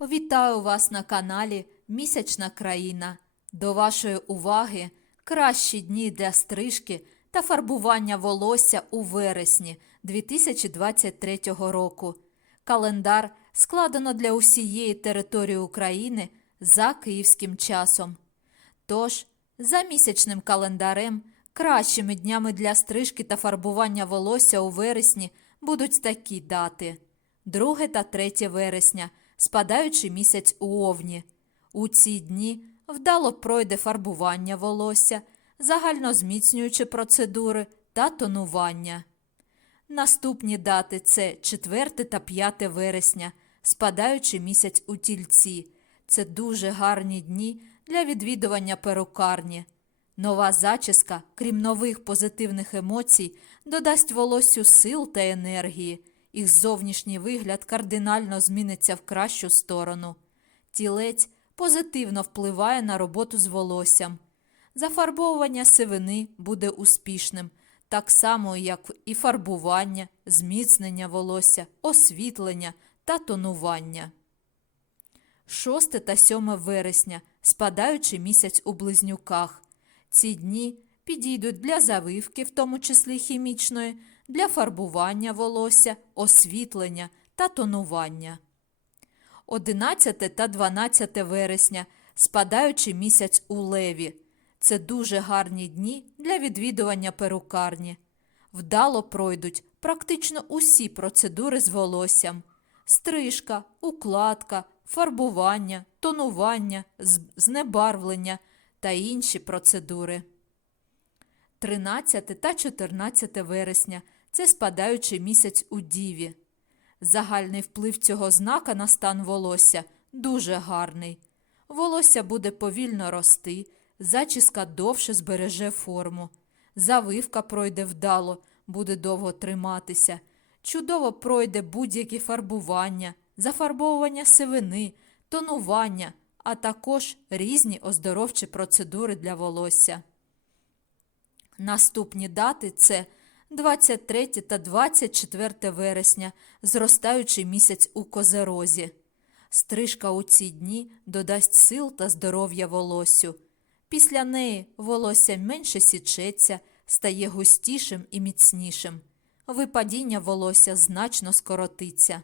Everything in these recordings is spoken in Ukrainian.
Вітаю вас на каналі Місячна країна. До вашої уваги кращі дні для стрижки та фарбування волосся у вересні 2023 року. Календар складено для усієї території України за київським часом. Тож, за місячним календарем, кращими днями для стрижки та фарбування волосся у вересні будуть такі дати: 2 та 3 вересня, спадаючий місяць у Овні. У ці дні вдало пройде фарбування волосся, загальнозміцнюючі процедури та тонування. Наступні дати це 4 та 5 вересня, спадаючий місяць у тільці. Це дуже гарні дні для відвідування перукарні. Нова зачіска, крім нових позитивних емоцій, додасть волоссю сил та енергії. Їх зовнішній вигляд кардинально зміниться в кращу сторону. Тілець позитивно впливає на роботу з волоссям. Зафарбовування сивини буде успішним, так само, як і фарбування, зміцнення волосся, освітлення та тонування. 6 та 7 вересня, спадаючий місяць у близнюках. Ці дні підійдуть для завивки, в тому числі хімічної, для фарбування волосся, освітлення та тонування. 11 та 12 вересня, спадаючий місяць у леві. Це дуже гарні дні для відвідування перукарні. Вдало пройдуть практично усі процедури з волоссям: стрижка, укладка, фарбування, тонування, знебарвлення та інші процедури. 13 та 14 вересня це спадаючий місяць у Діві. Загальний вплив цього знака на стан волосся дуже гарний. Волосся буде повільно рости, зачіска довше збереже форму. Завивка пройде вдало, буде довго триматися. Чудово пройде будь-які фарбування, зафарбовування сивини, тонування, а також різні оздоровчі процедури для волосся. Наступні дати це 23 та 24 вересня, зростаючий місяць у козерозі. Стрижка у ці дні додасть сил та здоров'я волоссю. Після неї волосся менше січеться, стає густішим і міцнішим. Випадіння волосся значно скоротиться.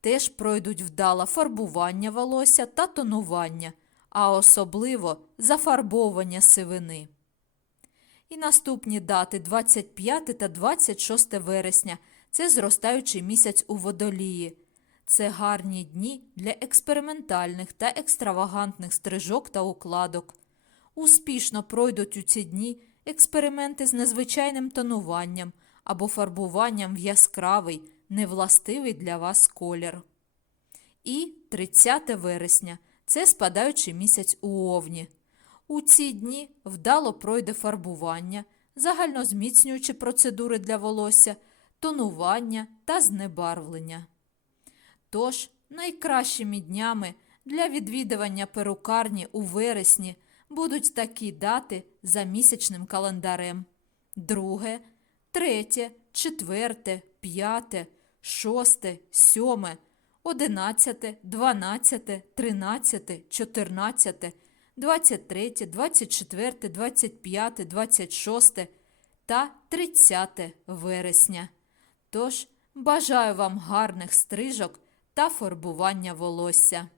Теж пройдуть вдало фарбування волосся та тонування, а особливо зафарбовування сивини. І наступні дати 25 та 26 вересня це зростаючий місяць у водолії. Це гарні дні для експериментальних та екстравагантних стрижок та укладок. Успішно пройдуть у ці дні експерименти з незвичайним тонуванням або фарбуванням в яскравий, невластивий для вас колір. І 30 вересня це спадаючий місяць у Овні. У ці дні вдало пройде фарбування, загальнозміцнюючі процедури для волосся, тонування та знебарвлення. Тож, найкращими днями для відвідування перукарні у вересні будуть такі дати за місячним календарем: 2, 3, 4, 5, 6, 7, 11, 12, 13, 14, 23, 24, 25, 26 та 30 вересня. Тож бажаю вам гарних стрижок та фарбування волосся.